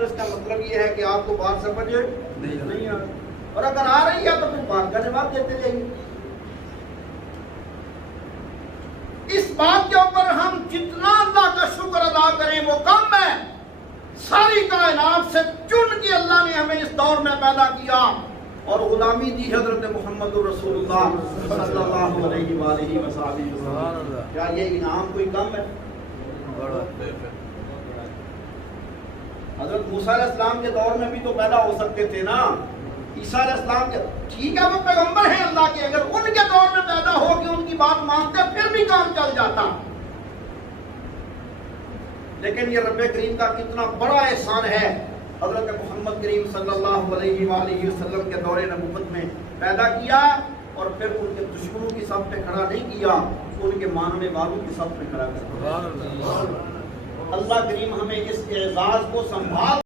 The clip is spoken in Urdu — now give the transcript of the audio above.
اس کا مطلب یہ ہے کہ آپ کو بات سمجھ نہیں آ رہی، اور اگر آ رہی ہے تو پھر بات کا جواب دیتے جائیے۔ اس بات کے اوپر ہم جتنا اللہ کا شکر ادا کریں وہ کم ہے۔ ساری کائنات سے چن کے اللہ نے ہمیں اس دور میں پیدا کیا اور غلامی دی حضرت محمد رسول اللہ صلی اللہ علیہ وآلہ وسلم۔ کیا یہ انعام کوئی کم ہے؟ حضرت موسیٰ علیہ السلام کے دور میں بھی تو پیدا ہو سکتے تھے نا، عیسیٰ علیہ السلام کے، ٹھیک ہے وہ پیغمبر ہیں اللہ کے، اگر ان کے دور میں پیدا ہو کے ان کی بات مانتے پھر بھی کام چل جاتا۔ لیکن یہ رب کریم کا کتنا بڑا احسان ہے، حضرت محمد کریم صلی اللہ علیہ وآلہ وسلم کے دور نبوت میں پیدا کیا اور پھر ان کے دشمنوں کی صف پہ کھڑا نہیں کیا، ان کے ماننے والوں کی صف پہ کھڑا کر دیا۔ اللہ کریم ہمیں اس اعزاز کو سنبھال